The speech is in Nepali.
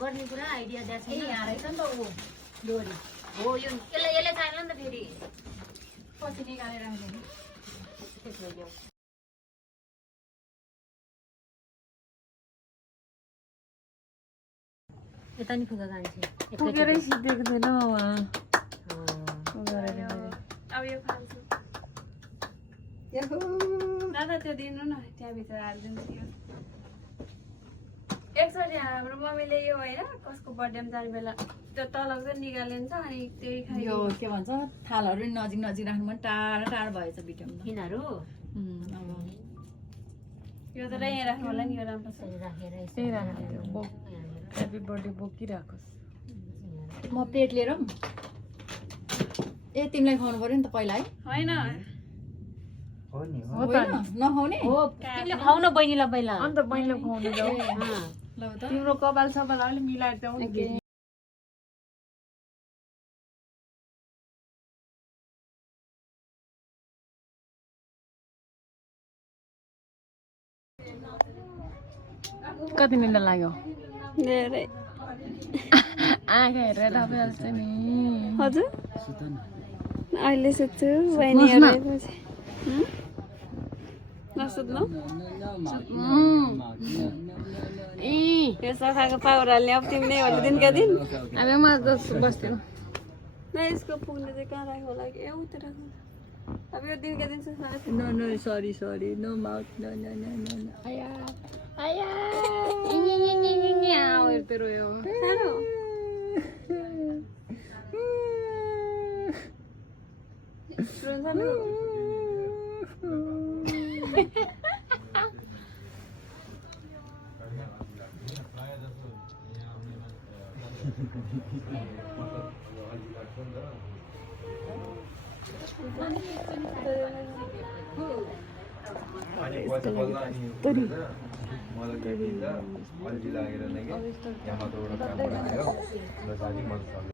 गर्ने कुरा आइडिया दिएको छैन। यहाँ रहेछ नि त ऊ डोरी हो यो यसले चाहिएन नि त फेरि पछि निकालेर राख्ने नि त्यसले ल्याऊ। यता नि खुदा जान्छे पुगेरै सिधेको थिएन वहाँ अब यो खान्छु दादा त्यो दिनु न त्यहाँभित्र हालिदिन्छु यो एकचोटि हाम्रो मम्मीले यो होइन कसको बर्थडेमा जाने बेला त्यो तलको चाहिँ निकालिन्छ अनि त्यही खाइ यो के भन्छ थालहरू नि नजिक नजिक राख्नु पनि टाढा टाढा भएछ भिडियोमा किनारू यो त यहाँ राख्नु होला नि यो राम्रो छ राखेर त्यही राख्नु ह्याप्पी बर्थडे बोकिराखोस् म प्लेट लिएर ए तिमीलाई खुवाउनु पर्यो नि त पहिला है होइन हो त नखाउने हो तिमीले खाऊ न बहिनीलाई पहिला अन्त बहिनीले खुवाउनु जाऊ ल त तिम्रो कपाल सपाल अलि मिलाएर जाऊ नि कति मिनट लाग्यो धेरै आँखा हेरेर तपाईँ नि हजुर अहिले सुत्छु बहिनीहरू आएपछि नसुत्नु यो सखाको पाउराले अब तिमी नै होला दिनका दिन हामी म बस्थ्यौँ न यसको पुग्ने चाहिँ कहाँ राख्नु होला कि एउटै राख्नु अब यो दिनका दिन no no sorry sorry no mouth no no no no no आया आया हेर्दै रोयो सानो मलाई